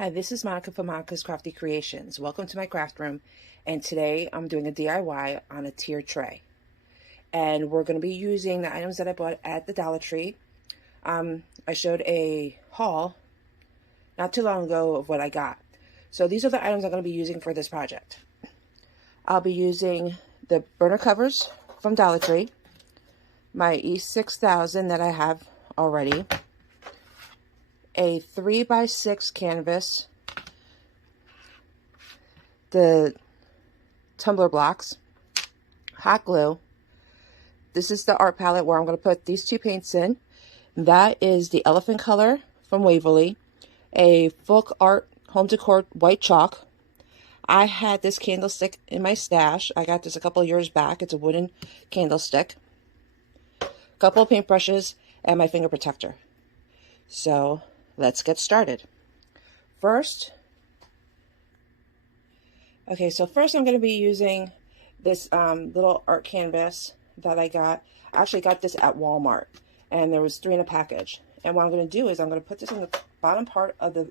Hi, this is Monica from Monica's Crafty Creations. Welcome to my craft room, and today I'm doing a DIY on a tier tray. And we're going to be using the items that I bought at the Dollar Tree. I showed a haul not too long ago of what I got. So these are the items I'm going to be using for this project. I'll be using the burner covers from Dollar Tree, my E6000 that I have already, a 3x6 canvas, the tumbler blocks, hot glue. This is the art palette where I'm going to put these two paints in. That is the Elephant Color from Waverly, a Folk Art Home Decor white chalk. I had this candlestick in my stash. I got this a couple years back. It's a wooden candlestick, a couple of paintbrushes, and my finger protector. So let's get started. First I'm going to be using this little art canvas that I got. I actually got this at Walmart, and there was 3 in a package. And what I'm going to do is I'm going to put this in the bottom part of the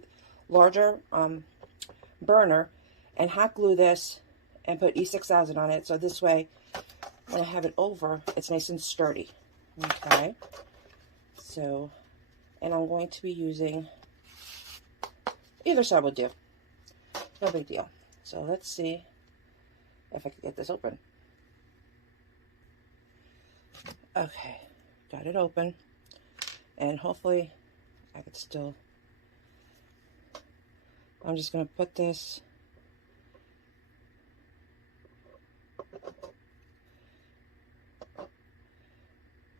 larger burner and hot glue this and put E6000 on it. So this way, when I have it over, it's nice and sturdy. Okay. So, and I'm going to be using, either side will do. No big deal. So let's see if I can get this open. Okay, got it open. And hopefully I could still, I'm just going to put this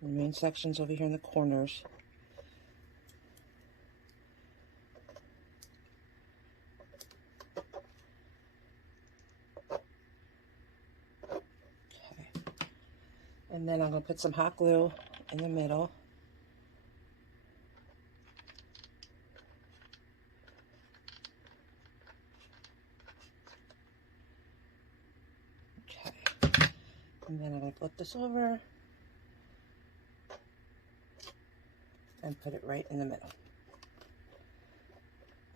the main sections over here in the corners. And then I'm going to put some hot glue in the middle. Okay. And then I'm going to flip this over and put it right in the middle.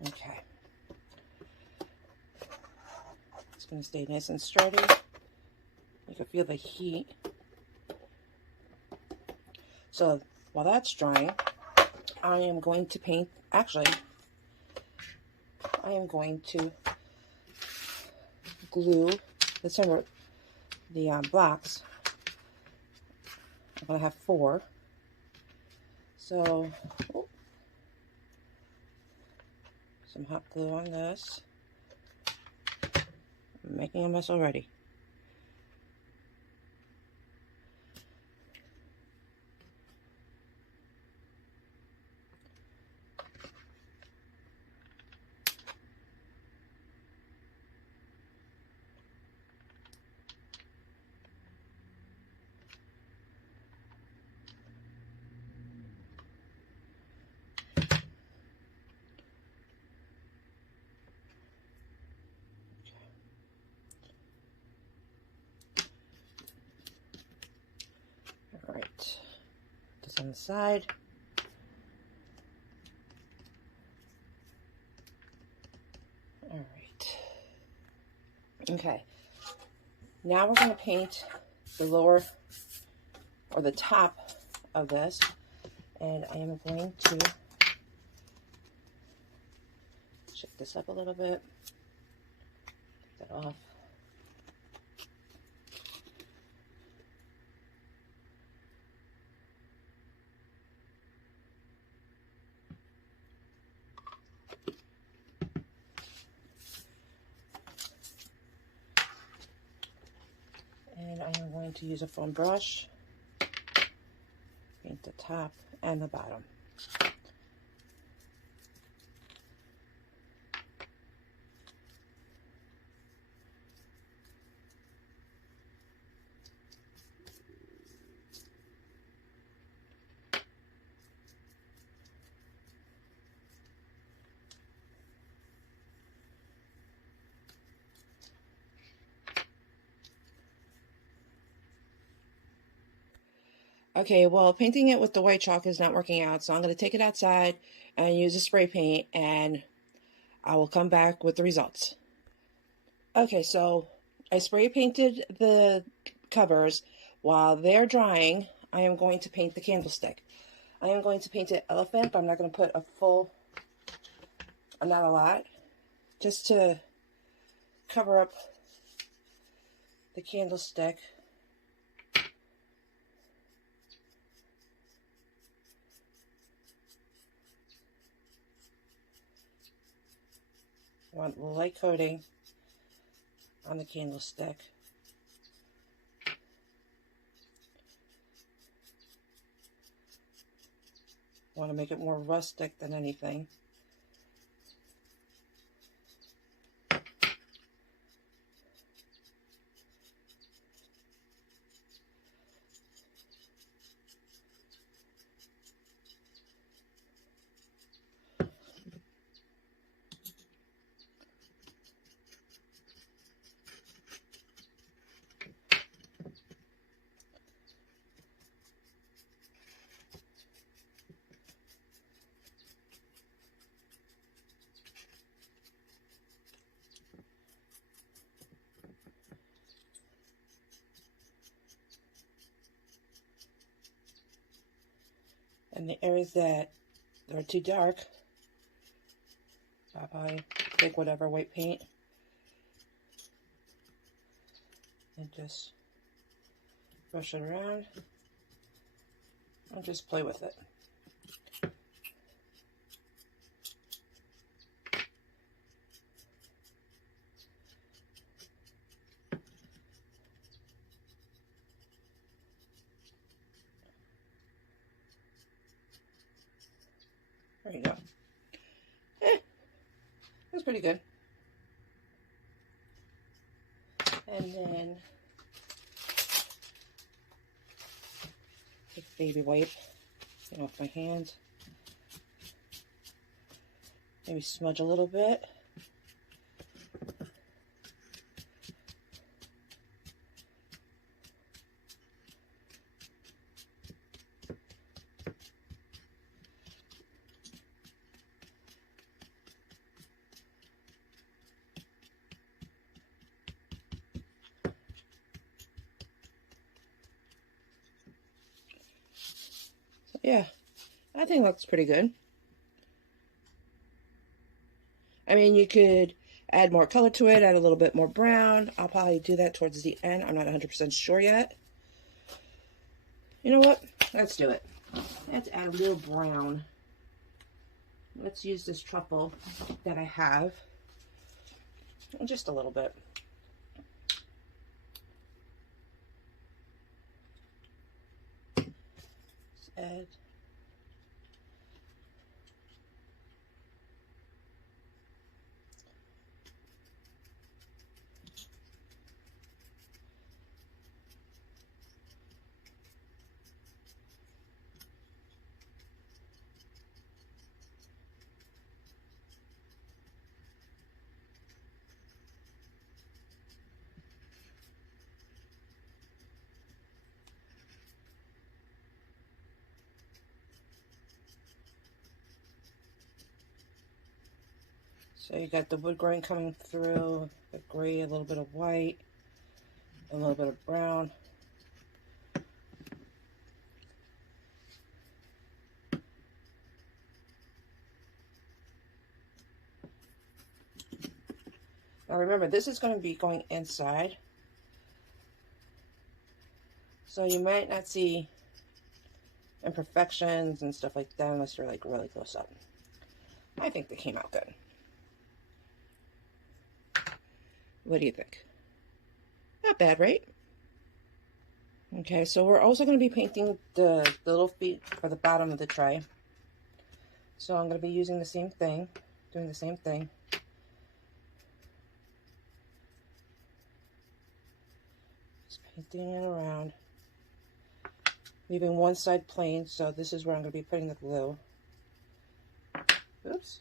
Okay. It's going to stay nice and sturdy. You can feel the heat. So while that's drying, I am going to paint, actually, I am going to glue the center, the blocks. I'm going to have 4. So, some hot glue on this. I'm making a mess already. All right, this on the side. All right. Okay. Now we're going to paint the lower or the top of this, and I am going to shake this up a little bit. Take that off. And I am going to use a foam brush, paint the top and the bottom. Okay, well, painting it with the white chalk is not working out, so I'm going to take it outside and use a spray paint, and I will come back with the results. Okay, so I spray painted the covers. While they're drying, I am going to paint the candlestick. I am going to paint it elephant, but I'm not going to put a full, not a lot, just to cover up the candlestick. I want light coating on the candlestick. I want to make it more rustic than anything. And the areas that are too dark, I'll probably take whatever white paint and just brush it around and just play with it. There you go. That's pretty good. And then take a baby wipe, get off my hands. Maybe smudge a little bit. Yeah, I think it looks pretty good. I mean, you could add more color to it, add a little bit more brown. I'll probably do that towards the end. I'm not 100% sure yet. You know what? Let's do it. Let's add a little brown. Let's use this truffle that I have. Just a little bit. Let's add. So you got the wood grain coming through, the gray, a little bit of white, a little bit of brown. Now remember, this is going to be going inside. So you might not see imperfections and stuff like that unless you're like really close up. I think they came out good. What do you think? Not bad, right? Okay, so we're also going to be painting the little feet for the bottom of the tray. So I'm going to be using the same thing, doing the same thing. Just painting it around. Leaving one side plain, so this is where I'm going to be putting the glue. Oops.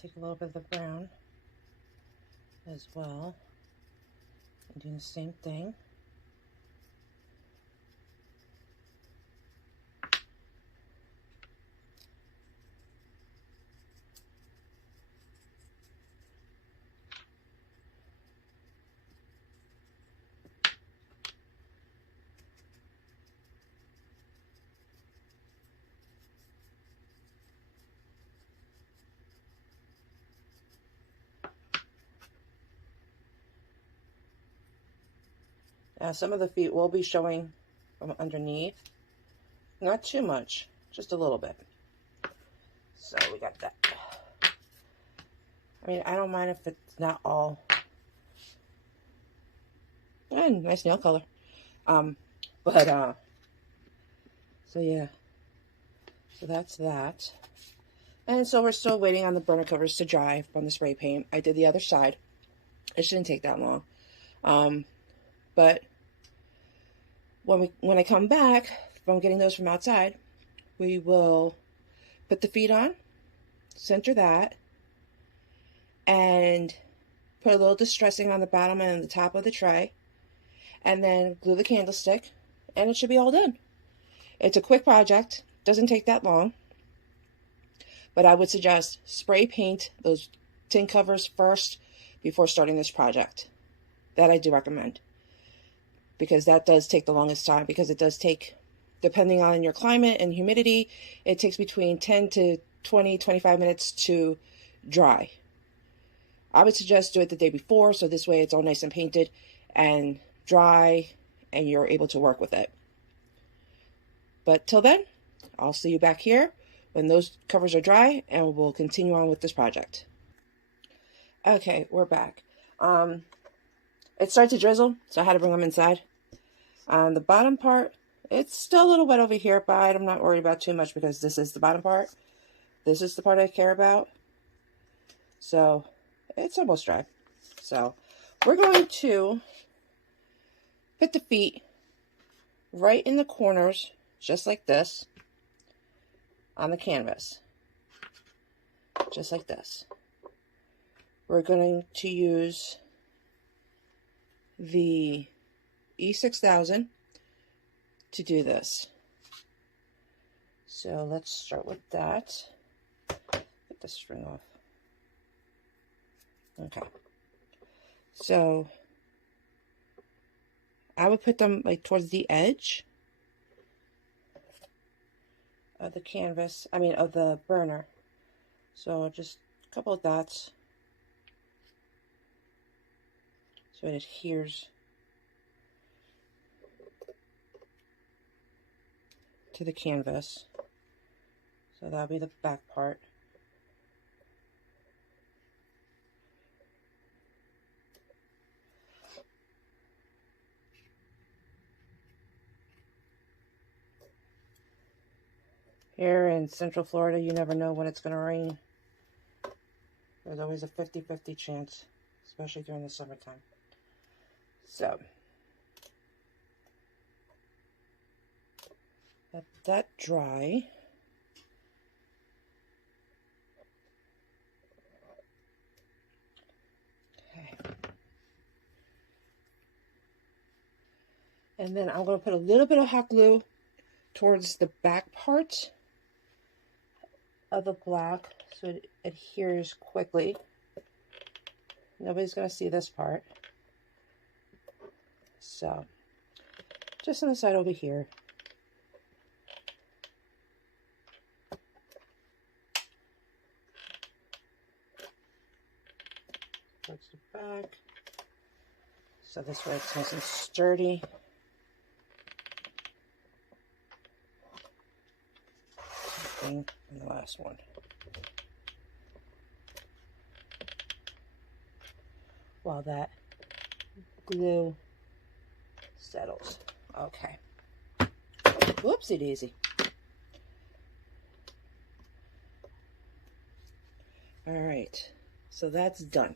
take a little bit of the brown as well and do the same thing. Now some of the feet will be showing from underneath. Not too much, just a little bit. So we got that. I mean, I don't mind if it's not all. And nice nail color. So yeah. So that's that. And so we're still waiting on the burner covers to dry from the spray paint. I did the other side. It shouldn't take that long. But when I come back from getting those from outside, we will put the feet on, center that, and put a little distressing on the bottom and the top of the tray, and then glue the candlestick, and it should be all done. It's a quick project, doesn't take that long, but I would suggest spray paint those tin covers first before starting this project. That I do recommend, because that does take the longest time, because it does take, depending on your climate and humidity, it takes between 10 to 20, 25 minutes to dry. I would suggest do it the day before, so this way it's all nice and painted and dry, and you're able to work with it. But till then, I'll see you back here when those covers are dry, and we'll continue on with this project. Okay, we're back. It started to drizzle, so I had to bring them inside. The bottom part, it's still a little wet over here, but I'm not worried about too much because this is the bottom part. This is the part I care about. So it's almost dry. So we're going to put the feet right in the corners, just like this, on the canvas. Just like this. We're going to use the E6000 to do this. So let's start with that. Get the string off. Okay. So I would put them like towards the edge of the canvas, of the burner. So just a couple of dots so it adheres to the canvas. So that'll be the back part. Here in Central Florida, you never know when it's going to rain. There's always a 50-50 chance, especially during the summertime. So, let that dry. Okay. And then I'm going to put a little bit of hot glue towards the back part of the block so it adheres quickly. Nobody's going to see this part. So, just on the side over here. Towards the back. So this way it's nice and sturdy. Same thing in the last one. While that glue settles. Okay. Whoopsie daisy. All right. So that's done.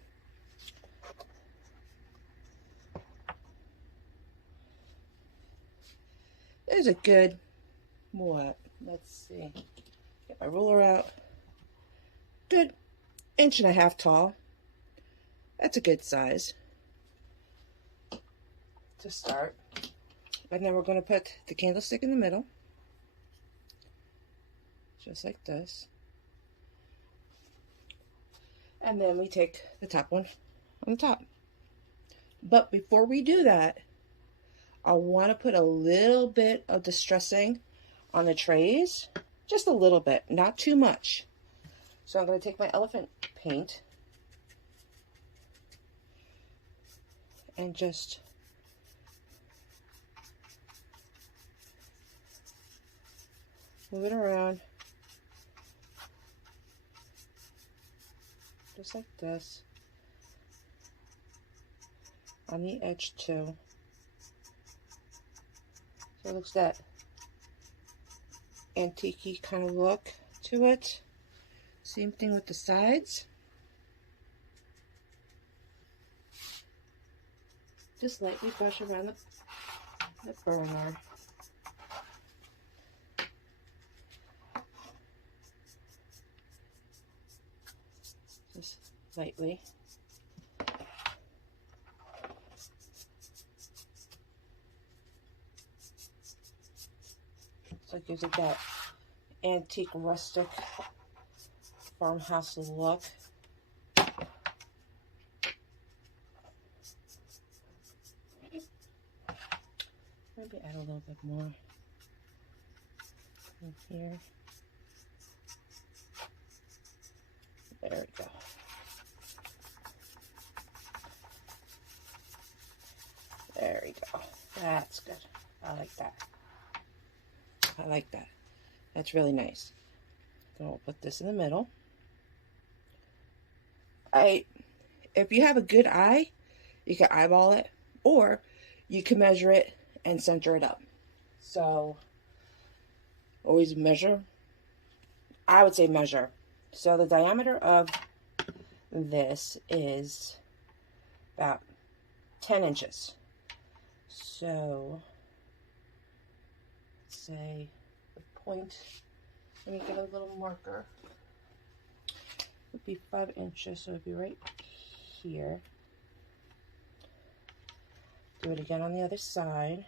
There's a good, let's see. Get my ruler out. Good 1.5 inches tall. That's a good size to start. And then we're going to put the candlestick in the middle, just like this. And then we take the top one on the top. But before we do that, I want to put a little bit of distressing on the trays, just a little bit, not too much. So I'm going to take my elephant paint and just move it around, just like this, on the edge too. So it looks that antique-y kind of look to it. Same thing with the sides. Just lightly brush around the burner. Just lightly. So it gives it that antique rustic farmhouse look. Maybe add a little bit more in here. There we go. There we go. That's good. I like that. I like that. That's really nice. So we'll put this in the middle. If you have a good eye, you can eyeball it, or you can measure it and center it up. So always measure. I would say measure. So the diameter of this is about 10 inches. So let's say the point, let me get a little marker, would be 5 inches, so it would be right here. Do it again on the other side.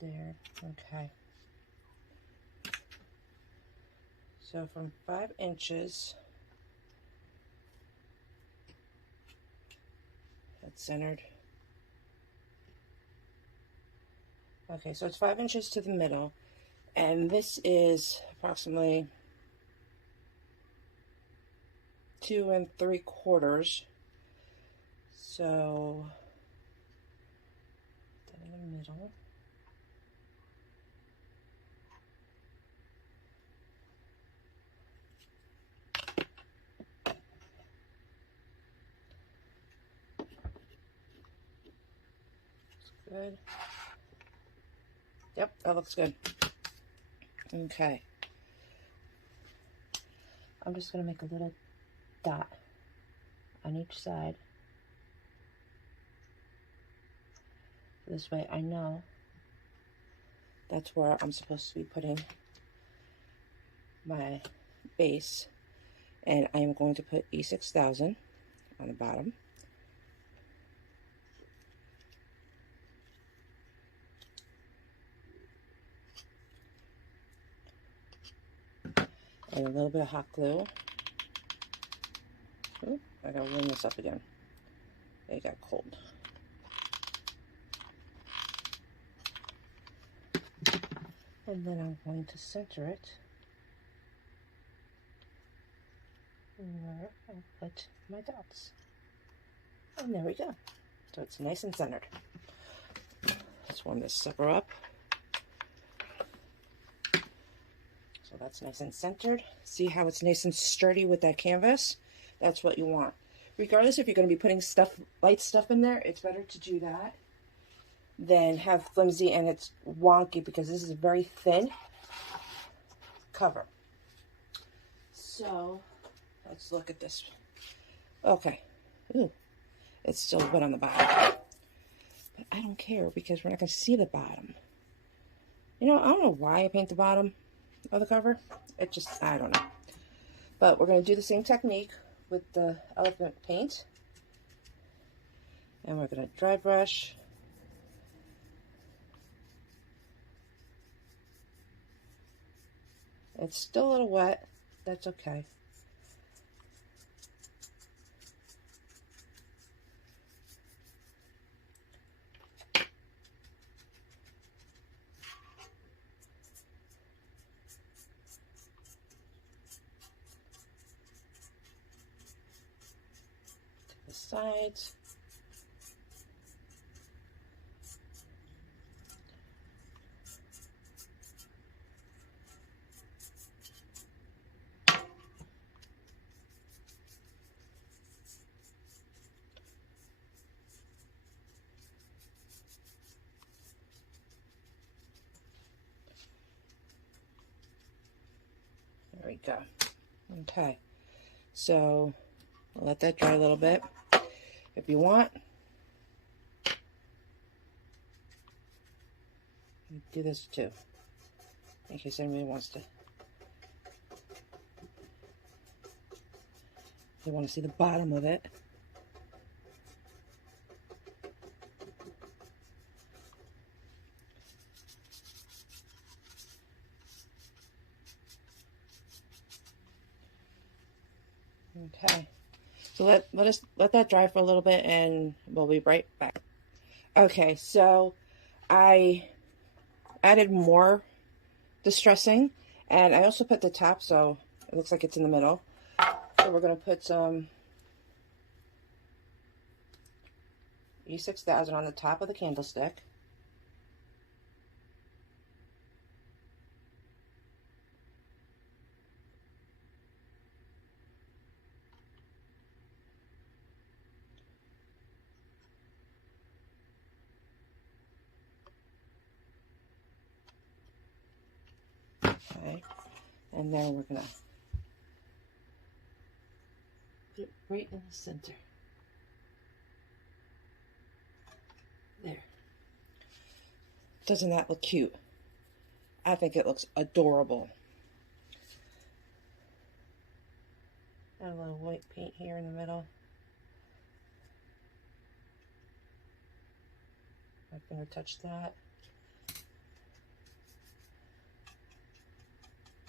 There, okay. So from 5 inches, that's centered. Okay, so it's 5 inches to the middle, and this is approximately 2 3/4. So put that in the middle. Good. Yep, that looks good. Okay. I'm just going to make a little dot on each side. This way I know that's where I'm supposed to be putting my base. And I am going to put E6000 on the bottom. And a little bit of hot glue. Ooh, I gotta warm this up again. It got cold. And then I'm going to center it where I put my dots. And there we go. So it's nice and centered. Let's warm this sucker up. So that's nice and centered. See how it's nice and sturdy with that canvas? That's what you want. Regardless if you're going to be putting stuff, light stuff in there, it's better to do that than have flimsy and it's wonky, because this is a very thin cover. So let's look at this. Okay. Ooh, it's still wet on the bottom. But I don't care, because we're not going to see the bottom. You know, I don't know why I paint the bottom of the cover. It just, I don't know. But we're going to do the same technique with the elephant paint. And we're going to dry brush. It's still a little wet. That's okay. To the sides. There we go. Okay, so I'll let that dry a little bit. If you want, you do this too, in case anybody wants to. You want to see the bottom of it. Okay, so let that dry for a little bit, and we'll be right back. Okay, so I added more distressing, and I also put the top so it looks like it's in the middle. So we're going to put some E6000 on the top of the candlestick. Okay, and then we're going to put it right in the center. There. Doesn't that look cute? I think it looks adorable. Add a little white paint here in the middle. My finger touched that.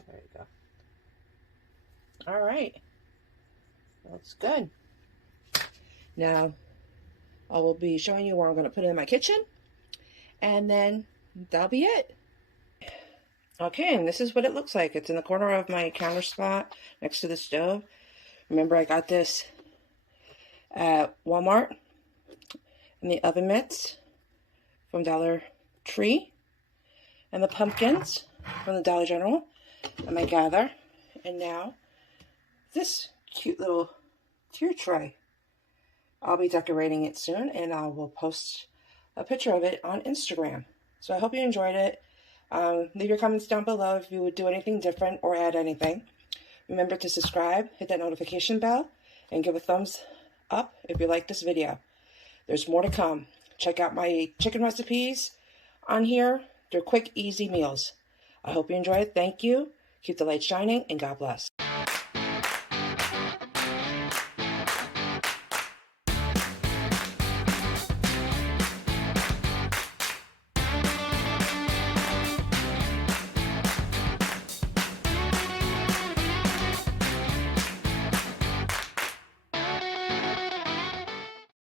There you go. All right. Looks good. Now, I will be showing you where I'm going to put it in my kitchen. And then that'll be it. Okay, and this is what it looks like. It's in the corner of my counter spot next to the stove. Remember, I got this at Walmart. And the oven mitts from Dollar Tree. And the pumpkins from the Dollar General. And my gather. And now, this cute little tier tray. I'll be decorating it soon, and I will post a picture of it on Instagram. So I hope you enjoyed it. Leave your comments down below if you would do anything different or add anything. Remember to subscribe, hit that notification bell, and give a thumbs up if you like this video. There's more to come. Check out my chicken recipes on here. They're quick, easy meals. I hope you enjoyed it. Thank you. Keep the light shining, and God bless.